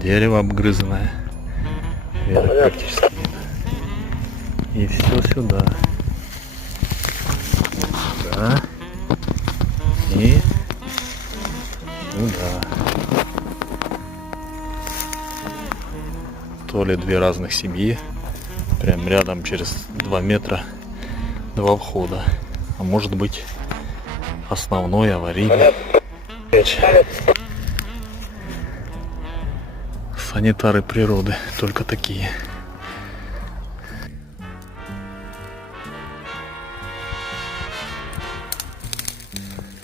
Дерево обгрызанное. Веток практически нет. И все сюда. Сюда. И сюда. То ли две разных семьи. Прям рядом через 2 метра 2 входа. А может быть основной, аварийный. Санитары природы, только такие.